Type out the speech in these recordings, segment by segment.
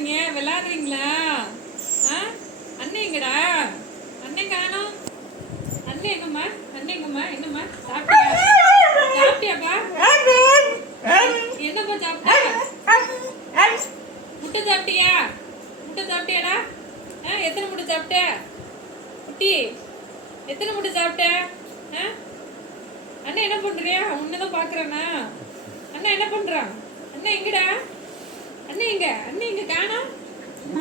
பண்றீங்க? விளையாடுறீங்களா? அண்ணன் எங்கடா? அண்ணன் காணோம். அண்ணன் எங்கம்மா? அண்ணன் எங்கம்மா? என்னம்மா சாப்பிட்டியா? சாப்பிட்டியாப்பா? என்னப்பா சாப்பிட்டா? முட்டை சாப்பிட்டியா? முட்டை சாப்பிட்டியாடா? எத்தனை முட்டை சாப்பிட்ட குட்டி? எத்தனை முட்டை சாப்பிட்ட? அண்ணன் என்ன பண்றியா? உன்னதான் பாக்குறானா? அண்ணன் என்ன பண்றான்? அண்ணன் எங்கடா? அண்ணன் எங்க? அண்ணன் எங்க காணோம்?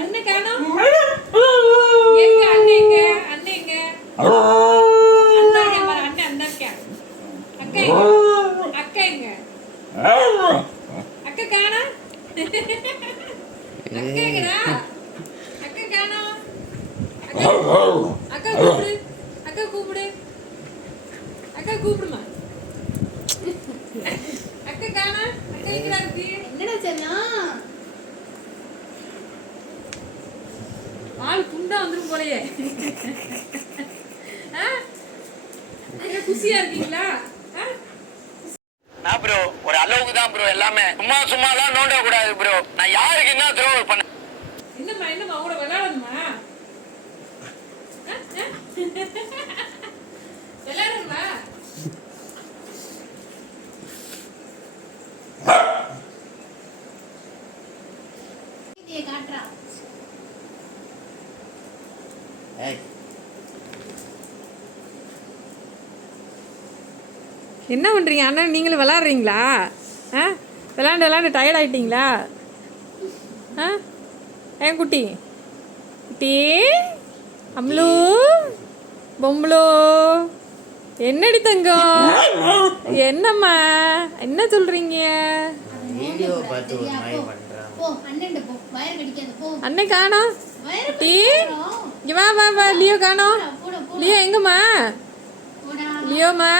அண்ணன் காணோம். எங்க அண்ணன் எங்க? அண்ணன் எங்க? அண்ணா எங்க பாரு. அண்ணன் அந்த இருக்கா. அக்கா எங்க? அக்கா எங்க? அக்கா காணோம். அக்கா எங்கடா? அக்கா காணோம். அக்கா கூப்பிடு. அக்கா கூப்பிடு. அக்கா கூப்பிடுமா. அக்கா காணோம். அக்கா எங்கடா இருக்கு? என்னடா செல்லம்? ஆள் குண்டா வந்துரும் போலயே. குசியா இருக்கீங்களா? நான் ப்ரோ ஒரு அளவுக்கு தான் ப்ரோ எல்லாமே. சும்மாலாம் நோண்ட கூடாது ப்ரோ. நான் யாருக்கு என்ன துரோகம் பண்ண? என்னம்மா கூட விளையாடணுமா? விளையாடுங்களா? இதைய காட்றா. என்ன பண்ணுறீங்க அண்ணன்? நீங்களும் விளாட்றீங்களா? விளாண்டு டயர்ட் ஆகிட்டீங்களா? ஏன் குட்டி குட்டி அம்லு பொம்பளோ என்னடி தங்கம்? என்னம்மா என்ன சொல்கிறீங்க? வீடியோ பார்த்து ஒரு மாதிரி பண்றான். போ அண்ணன்ட போ. வயர் கடிக்காத போ. அண்ணன் காணோம். வயர் குட்டி இங்க வா லியோ காணோம். லியோ எங்கம்மா? லியோமா